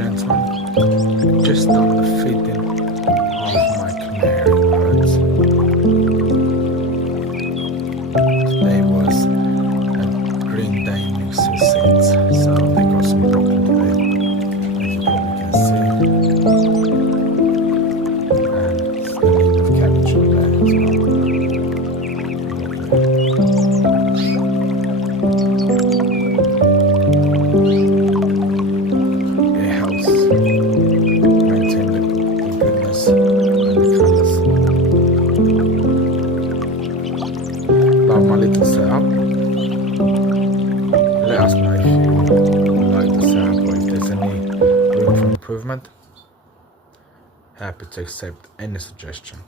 gentlemen, just done the feeding of my canary birds. Today was a green day in New Seeds, so they got some broccoli today, as you probably can see, and it's the lead of cabbage on there as well. It helps maintain the goodness and the colours. Love my little setup. Let us know if you like the setup or if there's any room for improvement. Happy to accept any suggestion.